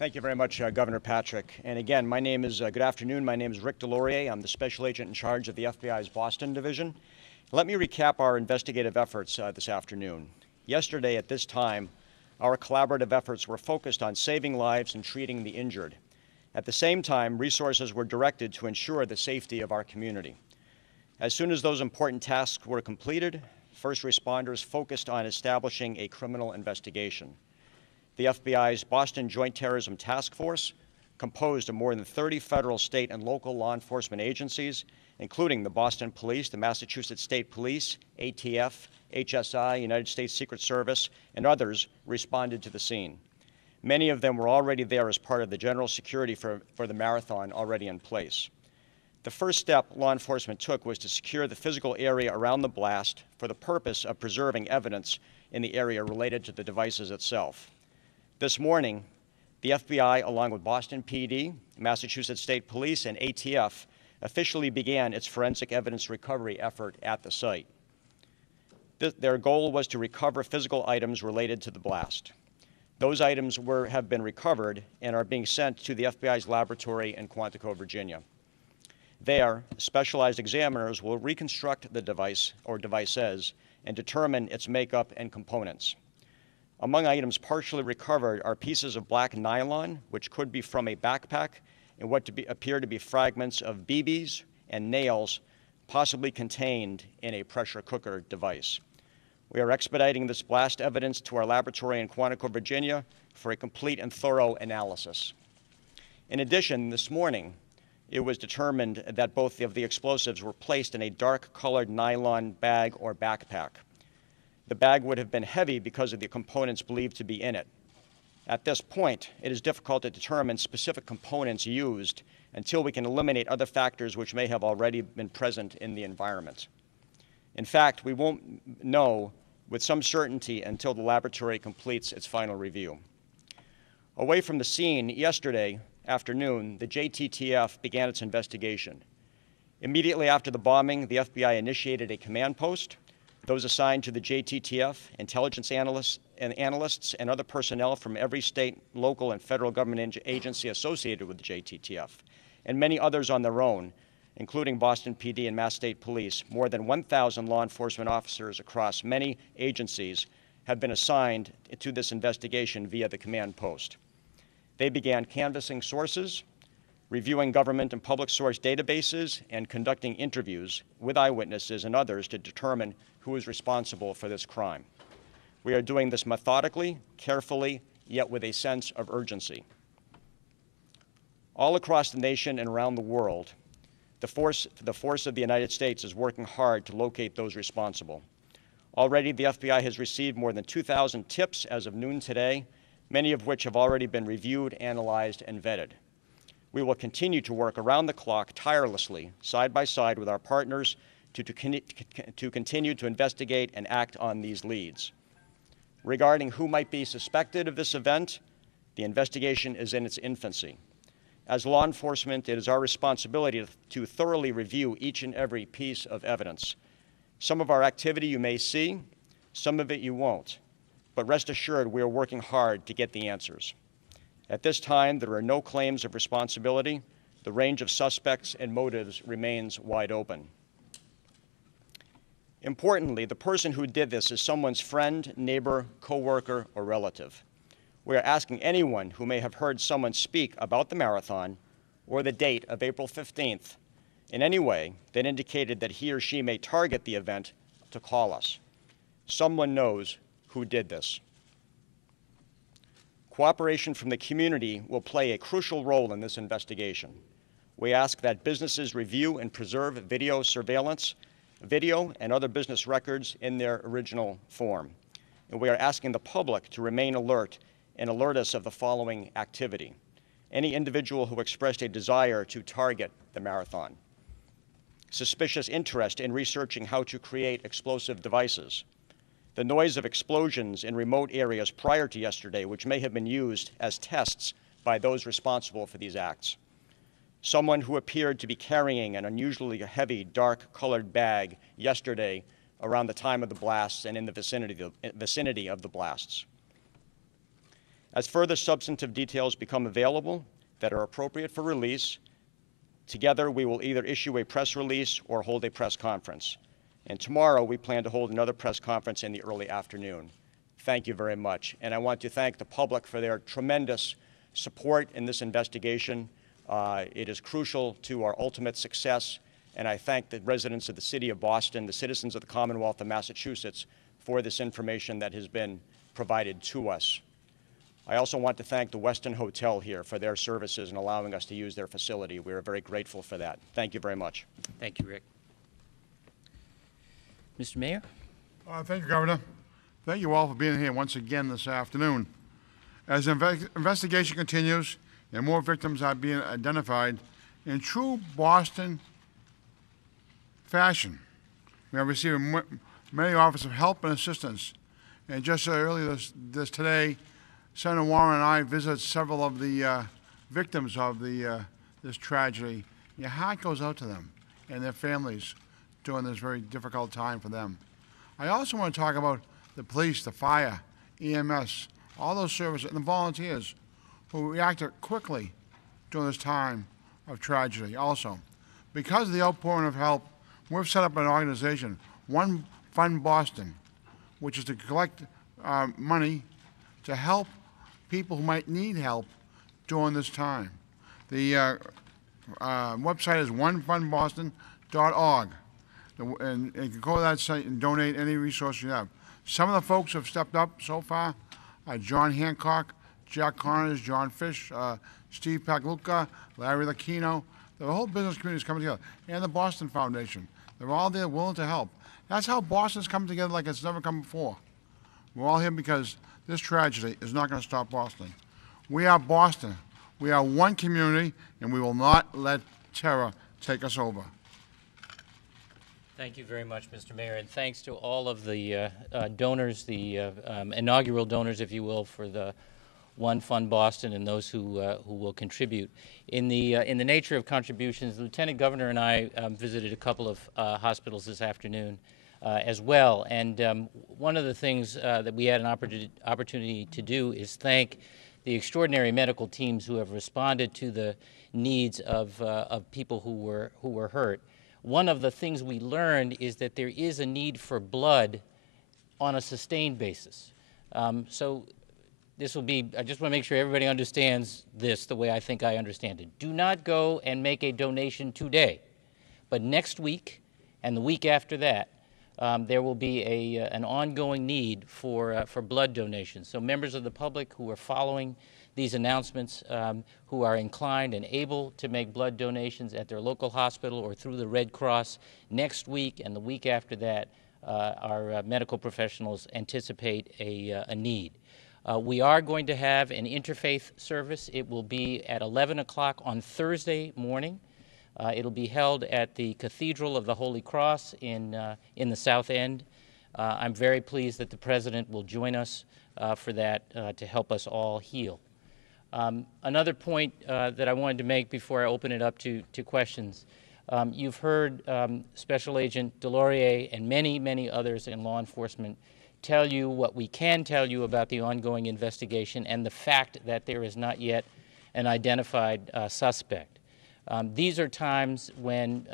Thank you very much, Governor Patrick. And again, good afternoon. My name is Rick DesLauriers. I'm the special agent in charge of the FBI's Boston Division. Let me recap our investigative efforts this afternoon. Yesterday at this time, our collaborative efforts were focused on saving lives and treating the injured. At the same time, resources were directed to ensure the safety of our community. As soon as those important tasks were completed, first responders focused on establishing a criminal investigation. The FBI's Boston Joint Terrorism Task Force, composed of more than 30 federal, state, and local law enforcement agencies, including the Boston Police, the Massachusetts State Police, ATF, HSI, United States Secret Service, and others, responded to the scene. Many of them were already there as part of the general security for the marathon already in place. The first step law enforcement took was to secure the physical area around the blast for the purpose of preserving evidence in the area related to the devices itself. This morning, the FBI, along with Boston PD, Massachusetts State Police, and ATF, officially began its forensic evidence recovery effort at the site. Their goal was to recover physical items related to the blast. Those items have been recovered and are being sent to the FBI's laboratory in Quantico, Virginia. There, specialized examiners will reconstruct the device or devices and determine its makeup and components. Among items partially recovered are pieces of black nylon, which could be from a backpack, and what appear to be fragments of BBs and nails, possibly contained in a pressure cooker device. We are expediting this blast evidence to our laboratory in Quantico, Virginia, for a complete and thorough analysis. In addition, this morning, it was determined that both of the explosives were placed in a dark-colored nylon bag or backpack. The bag would have been heavy because of the components believed to be in it. At this point, it is difficult to determine specific components used until we can eliminate other factors which may have already been present in the environment. In fact, we won't know with some certainty until the laboratory completes its final review. Away from the scene, yesterday afternoon, the JTTF began its investigation. Immediately after the bombing, the FBI initiated a command post. Those assigned to the JTTF, intelligence analysts, and other personnel from every state, local, and federal government agency associated with the JTTF, and many others on their own, including Boston PD and Mass State Police. More than 1,000 law enforcement officers across many agencies have been assigned to this investigation via the command post. They began canvassing sources, reviewing government and public source databases, and conducting interviews with eyewitnesses and others to determine who is responsible for this crime. We are doing this methodically, carefully, yet with a sense of urgency. All across the nation and around the world, the force of the United States is working hard to locate those responsible. Already, the FBI has received more than 2,000 tips as of noon today, many of which have already been reviewed, analyzed, and vetted. We will continue to work around the clock tirelessly, side by side with our partners, to continue to investigate and act on these leads. Regarding who might be suspected of this event, the investigation is in its infancy. As law enforcement, it is our responsibility to thoroughly review each and every piece of evidence. Some of our activity you may see, some of it you won't, but rest assured we are working hard to get the answers. At this time, there are no claims of responsibility. The range of suspects and motives remains wide open. Importantly, the person who did this is someone's friend, neighbor, coworker, or relative. We are asking anyone who may have heard someone speak about the marathon or the date of April 15th in any way that indicated that he or she may target the event to call us. Someone knows who did this. Cooperation from the community will play a crucial role in this investigation. We ask that businesses review and preserve video surveillance, video, and other business records in their original form. And we are asking the public to remain alert and alert us of the following activity. Any individual who expressed a desire to target the marathon. Suspicious interest in researching how to create explosive devices. The noise of explosions in remote areas prior to yesterday, which may have been used as tests by those responsible for these acts. Someone who appeared to be carrying an unusually heavy, dark-colored bag yesterday around the time of the blasts and in the vicinity of the blasts. As further substantive details become available that are appropriate for release, together we will either issue a press release or hold a press conference. And tomorrow we plan to hold another press conference in the early afternoon. Thank you very much. And I want to thank the public for their tremendous support in this investigation. It is crucial to our ultimate success, and I thank the residents of the city of Boston, the citizens of the Commonwealth of Massachusetts, for this information that has been provided to us. I also want to thank the Westin Hotel here for their services in allowing us to use their facility. We are very grateful for that. Thank you very much. Thank you, Rick. Mr. Mayor? Thank you, Governor. Thank you all for being here once again this afternoon. As the investigation continues and more victims are being identified, in true Boston fashion, we are receiving many offers of help and assistance. And just earlier today, Senator Warren and I visited several of the victims of this tragedy. Your heart goes out to them and their families during this very difficult time for them. I also want to talk about the police, the fire, EMS, all those services, and the volunteers who reacted quickly during this time of tragedy also. Because of the outpouring of help, we've set up an organization, One Fund Boston, which is to collect money to help people who might need help during this time. The website is onefundboston.org. And you can go to that site and donate any resource you have. Some of the folks who have stepped up so far are John Hancock, Jack Connors, John Fish, Steve Pagluka, Larry Lucchino. The whole business community is coming together. And the Boston Foundation. They're all there willing to help. That's how Boston's come together like it's never come before. We're all here because this tragedy is not going to stop Boston. We are Boston. We are one community, and we will not let terror take us over. Thank you very much, Mr. Mayor, and thanks to all of the donors, the inaugural donors, if you will, for the One Fund Boston and those who will contribute. In the nature of contributions, the Lieutenant Governor and I visited a couple of hospitals this afternoon as well, and one of the things that we had an opportunity to do is thank the extraordinary medical teams who have responded to the needs of people who were hurt. One of the things we learned is that there is a need for blood on a sustained basis. So this will be, I just want to make sure everybody understands this the way I think I understand it. Do not go and make a donation today, but next week and the week after that, there will be an ongoing need for blood donations. So members of the public who are following these announcements, who are inclined and able to make blood donations at their local hospital or through the Red Cross, next week and the week after that, our medical professionals anticipate a need. We are going to have an interfaith service. It will be at 11 o'clock on Thursday morning. It'll be held at the Cathedral of the Holy Cross in the South End. I'm very pleased that the President will join us for that to help us all heal. Another point that I wanted to make before I open it up to questions. You've heard Special Agent DesLauriers and many, many others in law enforcement tell you what we can tell you about the ongoing investigation and the fact that there is not yet an identified suspect. These are times when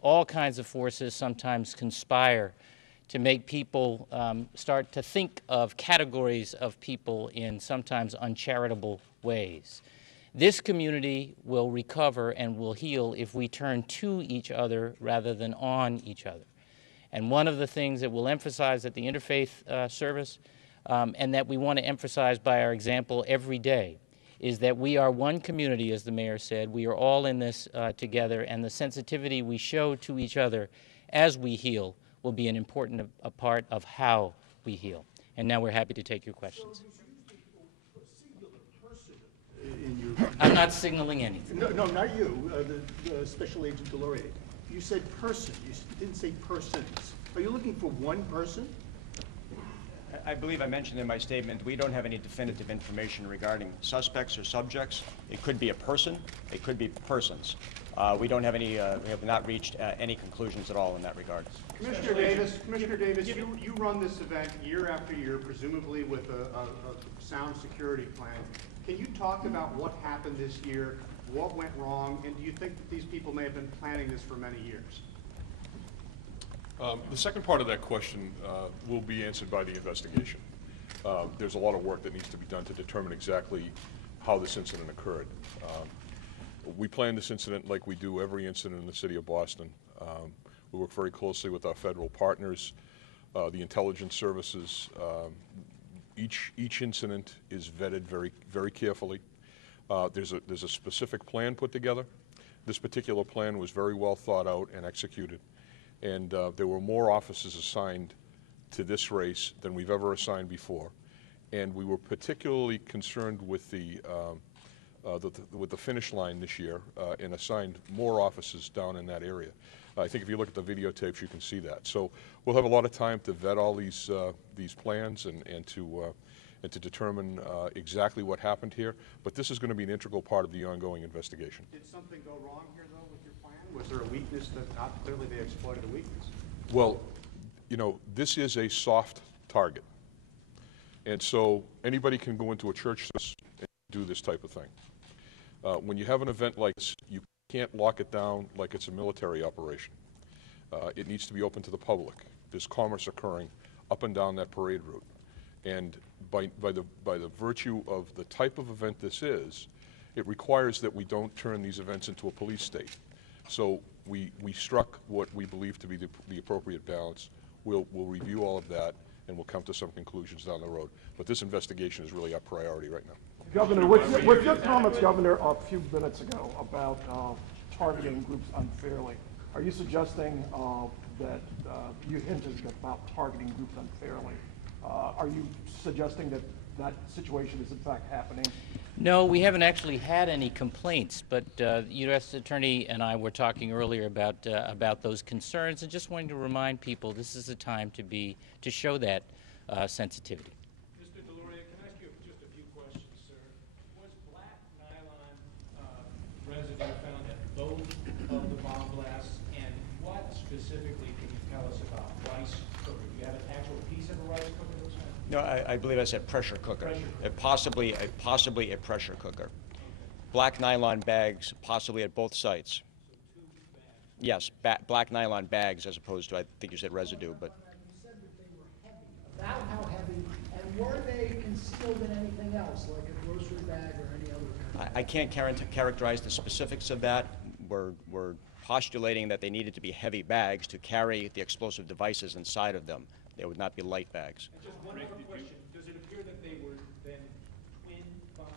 all kinds of forces sometimes conspire to make people start to think of categories of people in sometimes uncharitable ways. This community will recover and will heal if we turn to each other rather than on each other. And one of the things that we'll emphasize at the interfaith service and that we want to emphasize by our example every day is that we are one community, as the mayor said. We are all in this together, and the sensitivity we show to each other as we heal will be an important part of how we heal. And now we're happy to take your questions. I'm not signaling anything. No, not you, the Special Agent DesLauriers. You said person, you didn't say persons. Are you looking for one person? I believe I mentioned in my statement, we don't have any definitive information regarding suspects or subjects. It could be a person, it could be persons. We don't have any, we have not reached any conclusions at all in that regard. Commissioner Davis, you run this event year after year, presumably with a sound security plan. Can you talk about what happened this year, what went wrong, and do you think that these people may have been planning this for many years? The second part of that question will be answered by the investigation. There's a lot of work that needs to be done to determine exactly how this incident occurred. We planned this incident like we do every incident in the city of Boston. We work very closely with our federal partners, the intelligence services. Each incident is vetted very carefully. There's a specific plan put together. This particular plan was very well thought out and executed. And there were more officers assigned to this race than we've ever assigned before. And we were particularly concerned with the finish line this year and assigned more officers down in that area. I think if you look at the videotapes, you can see that. So we'll have a lot of time to vet all these plans and to determine exactly what happened here. But this is going to be an integral part of the ongoing investigation. Did something go wrong here, though, with your plan? Was there a weakness that clearly they exploited a weakness? Well, you know, this is a soft target. And so anybody can go into a church and do this type of thing. When you have an event like this, you can't lock it down like it's a military operation. It needs to be open to the public. There's commerce occurring up and down that parade route. And by the virtue of the type of event this is, it requires that we don't turn these events into a police state. So we struck what we believe to be the appropriate balance. We'll review all of that, and we'll come to some conclusions down the road. But this investigation is really our priority right now. Governor, with your comments, Governor, a few minutes ago about targeting groups unfairly, are you suggesting that you hinted about targeting groups unfairly? Are you suggesting that that situation is in fact happening? No, we haven't actually had any complaints, but U.S. Attorney and I were talking earlier about those concerns, and just wanting to remind people this is a time to show that sensitivity. Mr. DesLauriers, can I ask you just a few questions, sir? Was black nylon residue found at both of the bomb blasts, and what specifically can you tell us about rice cooker? Do you have an actual piece of a rice cooker that was found? No, I believe I said pressure cooker. Possibly a pressure cooker. Black nylon bags, possibly at both sites. Yes, black nylon bags as opposed to, I think you said residue, but. You said that they were heavy. About how heavy, and were they concealed in anything else, like a grocery bag or any other kind of? I can't characterize the specifics of that. We're postulating that they needed to be heavy bags to carry the explosive devices inside of them. They would not be light bags. And just one more question. Does it appear that they were then twin bombs?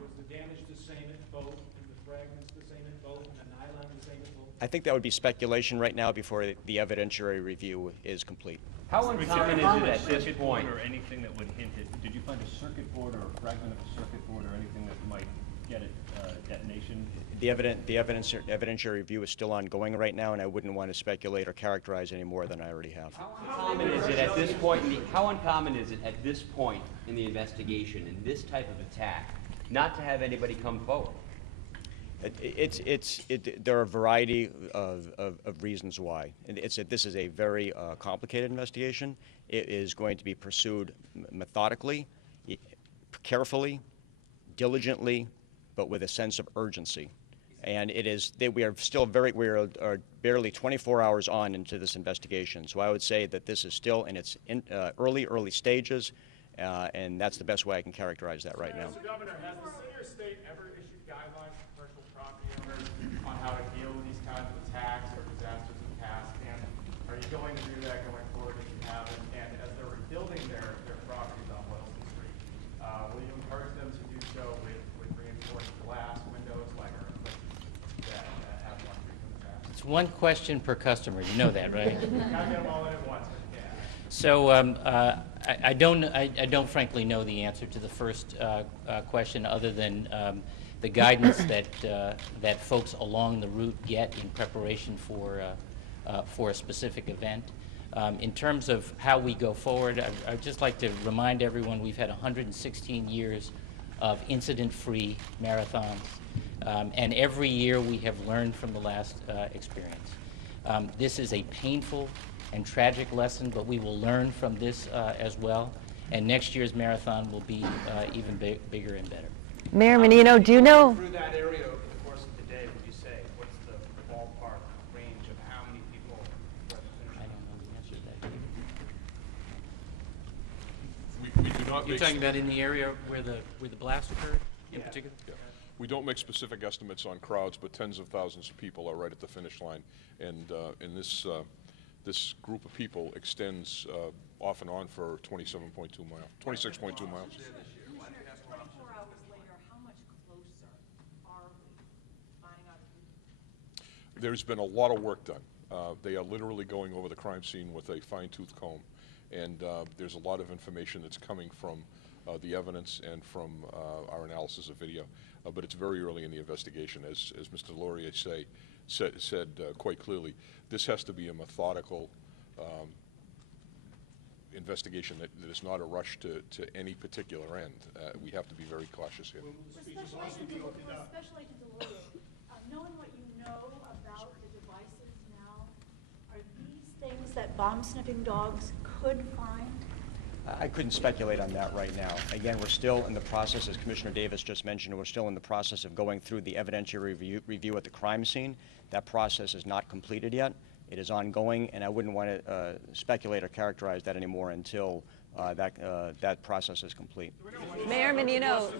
Was the damage the same at both, and the fragments the same at both, and the nylon the same at both? I think that would be speculation right now before the evidentiary review is complete. How uncommon is it at this point? Or anything that would hint it? Did you find a circuit board or a fragment of a circuit board or anything that might get it detonation? The evidentiary review is still ongoing right now, and I wouldn't want to speculate or characterize any more than I already have. How uncommon is it at this point? How uncommon is it at this point in the investigation, in this type of attack, not to have anybody come forward? There are a variety of reasons why. This is a very complicated investigation. It is going to be pursued methodically, carefully, diligently, but with a sense of urgency. And we are barely 24 hours on into this investigation. So I would say that this is still in its early stages, and that's the best way I can characterize that right now. Mr. Governor, has the city or state ever issued guidelines for commercial property owners on how to deal with these kinds of attacks or disasters in the past? And are you going to do that going forward if you haven't? And as they're rebuilding their properties on Boylston Street, will you encourage them to do so with reinforced glass windows like that have one from the past? It's one question per customer. You know that, right? Gotta get them all in at once, but yeah. So I don't frankly know the answer to the first question, other than the guidance that folks along the route get in preparation for a specific event. In terms of how we go forward, I'd just like to remind everyone we've had 116 years of incident-free marathons, and every year we have learned from the last experience. This is a painful and tragic lesson, but we will learn from this as well, and next year's marathon will be even bigger and better. Mayor Menino, do you know? Through that area over the course of the day, would you say, what's the ballpark range of how many people were at the finish line? I don't know the answer to that. We do not You're make talking about in the area where the blast occurred in particular? Yeah. We don't make specific estimates on crowds, but tens of thousands of people are right at the finish line. And this group of people extends off and on for 26.2 miles. 24 hours later, how much closer are we finding out? There's been a lot of work done. They are literally going over the crime scene with a fine-tooth comb. And there's a lot of information that's coming from the evidence and from our analysis of video. But it's very early in the investigation. As Mr. DesLauriers said quite clearly, this has to be a methodical investigation that is not a rush to any particular end. We have to be very cautious here. Special Agent DesLauriers, knowing what you know about the devices now, are these things that bomb-sniffing dogs could find? I couldn't speculate on that right now. Again, we're still in the process, as Commissioner Davis just mentioned, we're still in the process of going through the evidentiary review at the crime scene. That process is not completed yet. It is ongoing, and I wouldn't want to speculate or characterize that anymore until that process is complete. Mayor Menino,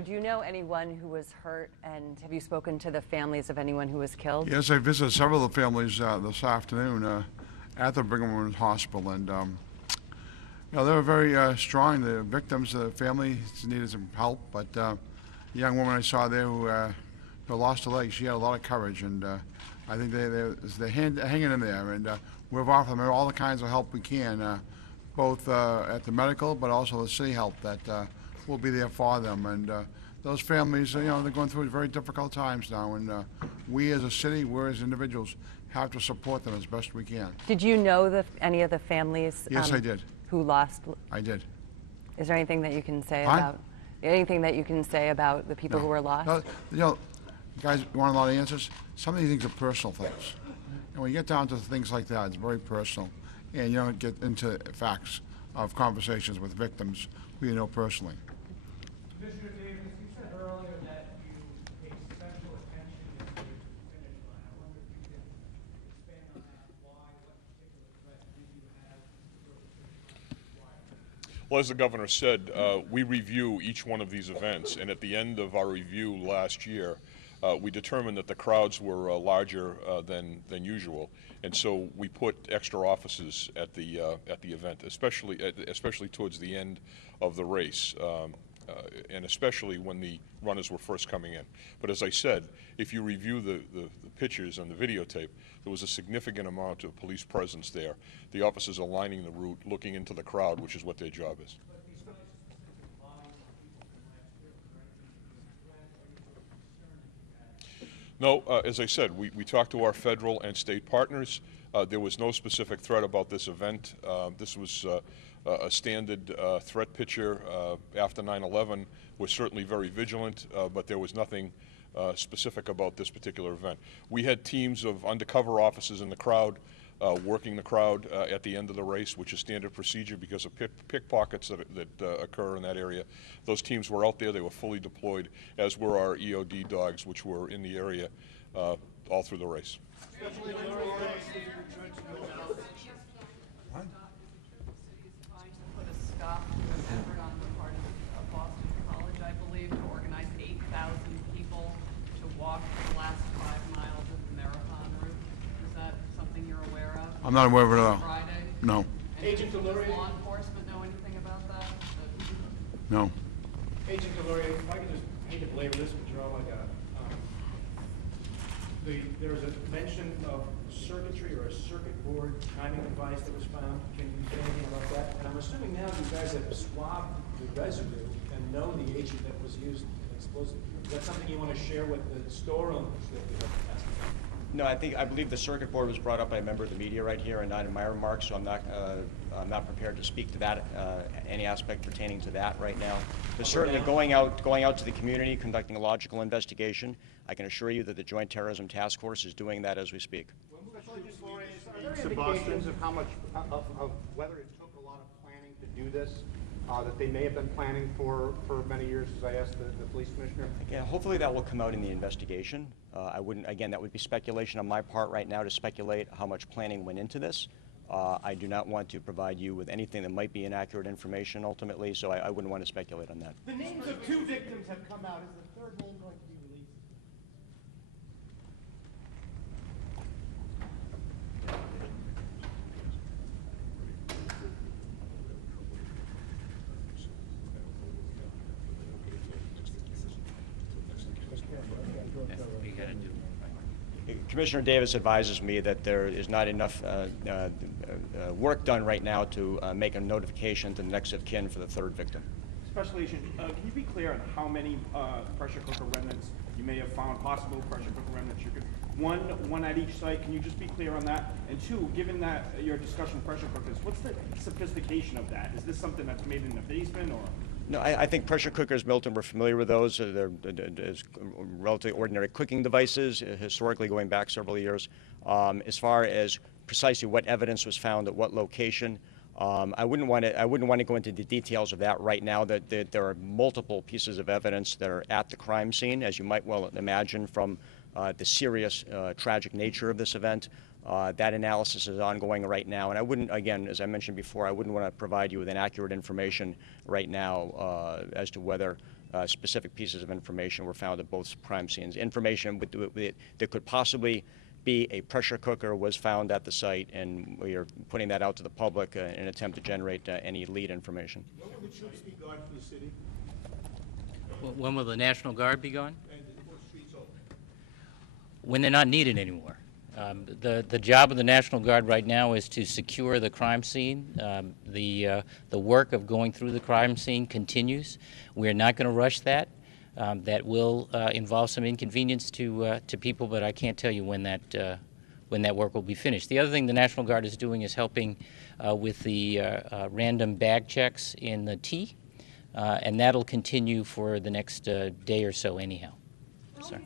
do you know anyone who was hurt, and have you spoken to the families of anyone who was killed? Yes, I visited several of the families this afternoon at the Brigham and Women's Hospital, and they were very strong. The victims, the families needed some help, but the young woman I saw there who lost her leg, she had a lot of courage, and I think they're hanging in there, and we've offered them all the kinds of help we can, both at the medical, but also the city help that will be there for them. And those families, they're going through very difficult times now, and we as a city, we as individuals, have to support them as best we can. Did you know any of the families? Yes, I did. Who lost? I did. Is there anything that you can say about? Anything that you can say about the people who were lost? No, guys want a lot of answers? Some of these things are personal things. And when you get down to things like that, it's very personal. And you don't get into facts of conversations with victims who you know personally. Commissioner Davis, you said earlier that you pay special attention to the finish line. I wonder if you could expand on that. Why, what particular threat did you have for the finish line? Well, as the governor said, we review each one of these events, and at the end of our review last year, we determined that the crowds were larger than usual, and so we put extra officers at the event, especially towards the end of the race, and especially when the runners were first coming in. But as I said, if you review the pictures and the videotape, there was a significant amount of police presence there. The officers are lining the route, looking into the crowd, which is what their job is. No, as I said, we talked to our federal and state partners. There was no specific threat about this event. This was a standard threat picture after 9/11. We're certainly very vigilant, but there was nothing specific about this particular event. We had teams of undercover officers in the crowd, working the crowd at the end of the race, which is standard procedure because of pickpockets that occur in that area. Those teams were out there. They were fully deployed, as were our EOD dogs, which were in the area all through the race. I'm not aware of it at all. Friday? No. Agent DesLauriers? Does law enforcement know anything about that? No. Agent DesLauriers, if I could just hate to belabor this, but you're all like there was a mention of circuitry or a circuit board timing device that was found. Can you say anything about that? And I'm assuming now you guys have swabbed the residue and know the agent that was used in the explosive. Is that something you want to share with the store owners that we have to ask about? No, I believe the circuit board was brought up by a member of the media right here and not in my remarks, so I'm not prepared to speak to that, any aspect pertaining to that right now. But certainly going out to the community, conducting a logical investigation, I can assure you that the Joint Terrorism Task Force is doing that as we speak. Special Agent DesLauriers, are there indications of how much, of whether it took a lot of planning to do this, that they may have been planning for many years, as I asked the police commissioner? Yeah, hopefully that will come out in the investigation. I wouldn't, again, that would be speculation on my part right now to speculate how much planning went into this. I do not want to provide you with anything that might be inaccurate information ultimately, so I wouldn't want to speculate on that. The names of 2 victims have come out. Is the third name going to be released? Commissioner Davis advises me that there is not enough work done right now to make a notification to the next of kin for the 3rd victim. Special Agent, can you be clear on how many pressure cooker remnants you may have found, possible pressure cooker remnants? You could, one at each site. Can you just be clear on that? And 2, given that your discussion of pressure cookers, what's the sophistication of that? Is this something that's made in the basement or? No, I think pressure cookers, Milton, we're familiar with those. They're relatively ordinary cooking devices, historically going back several years. As far as precisely what evidence was found at what location, I wouldn't want to go into the details of that right now. That there are multiple pieces of evidence that are at the crime scene, as you might well imagine from the serious, tragic nature of this event. That analysis is ongoing right now, and I wouldn't, again, as I mentioned before, I wouldn't want to provide you with inaccurate information right now as to whether specific pieces of information were found at both crime scenes. Information that could possibly be a pressure cooker was found at the site, and we are putting that out to the public in an attempt to generate any lead information. When will the troops be gone from the city? When will the National Guard be gone? And the streets open? When they're not needed anymore. The job of the National Guard right now is to secure the crime scene. The work of going through the crime scene continues. We're not going to rush that. That will involve some inconvenience to people, but I can't tell you when that work will be finished. The other thing the National Guard is doing is helping with the random bag checks in the T, and that'll continue for the next day or so anyhow. Sorry.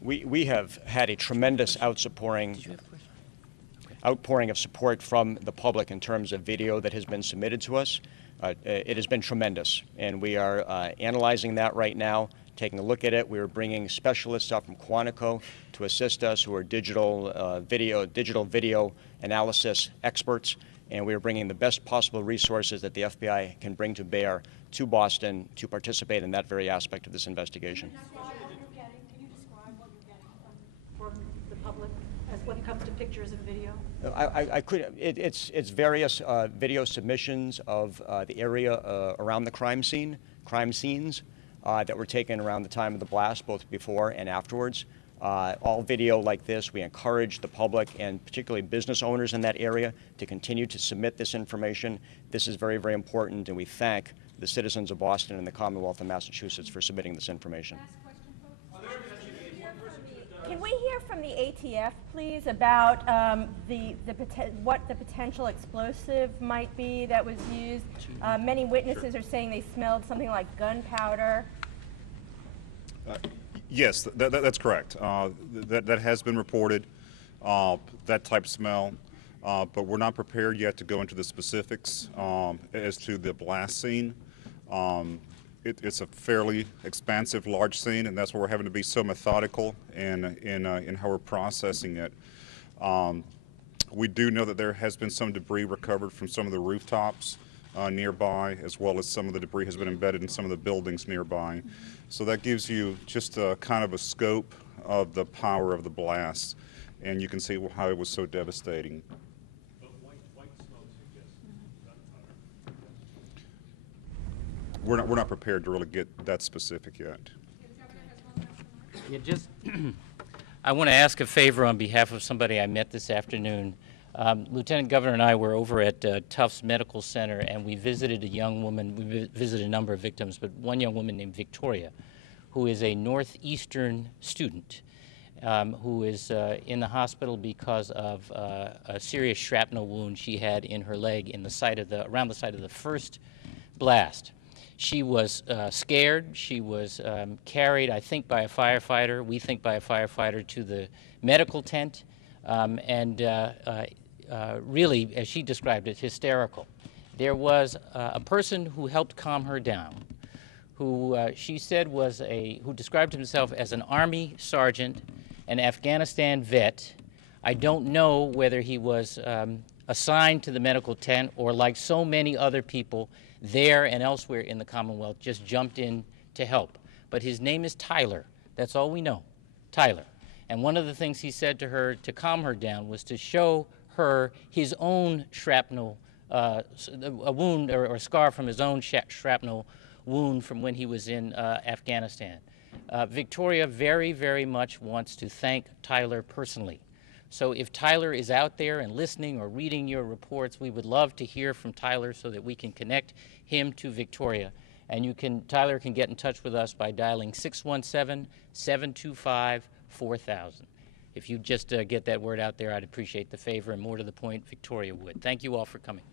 We have had a tremendous outpouring of support from the public in terms of video that has been submitted to us. It has been tremendous, and we are analyzing that right now, taking a look at it. We are bringing specialists up from Quantico to assist us who are digital video analysis experts, and we are bringing the best possible resources that the FBI can bring to bear to Boston to participate in that very aspect of this investigation. From the public as when it comes to pictures and video? It's various video submissions of the area around the crime scenes that were taken around the time of the blast, both before and afterwards. All video like this, we encourage the public and particularly business owners in that area to continue to submit this information. This is very, very important, and we thank the citizens of Boston and the Commonwealth of Massachusetts for submitting this information. Can we hear from the ATF, please, about what the potential explosive might be that was used? Many witnesses are saying they smelled something like gunpowder. Yes, that's correct. That has been reported, that type of smell, but we're not prepared yet to go into the specifics as to the blast scene. It's a fairly expansive, large scene, and that's why we're having to be so methodical in how we're processing it. We do know that there has been some debris recovered from some of the rooftops nearby, as well as some of the debris has been embedded in some of the buildings nearby. So that gives you just a kind of a scope of the power of the blast, and you can see how it was so devastating. We're not prepared to really get that specific yet. Yeah, just I want to ask a favor on behalf of somebody I met this afternoon. Lieutenant Governor and I were over at Tufts Medical Center, and we visited a young woman. We visited a number of victims, but one young woman named Victoria, who is a Northeastern student who is in the hospital because of a serious shrapnel wound she had in her leg in the site of around the site of the first blast. She was scared. She was carried, I think, by a firefighter. We think by a firefighter to the medical tent, really, as she described it, hysterical. There was a person who helped calm her down, who she said who described himself as an Army sergeant, an Afghanistan vet. I don't know whether he was assigned to the medical tent or, like so many other people there and elsewhere in the Commonwealth, just jumped in to help. But his name is Tyler. That's all we know, Tyler. And one of the things he said to her to calm her down was to show her his own shrapnel, a wound or scar from his own shrapnel wound from when he was in Afghanistan. Victoria very, very much wants to thank Tyler personally. So if Tyler is out there and listening or reading your reports, we would love to hear from Tyler so that we can connect him to Victoria. And Tyler can get in touch with us by dialing 617-725-4000. If you just get that word out there, I'd appreciate the favor, and more to the point, Victoria would. Thank you all for coming.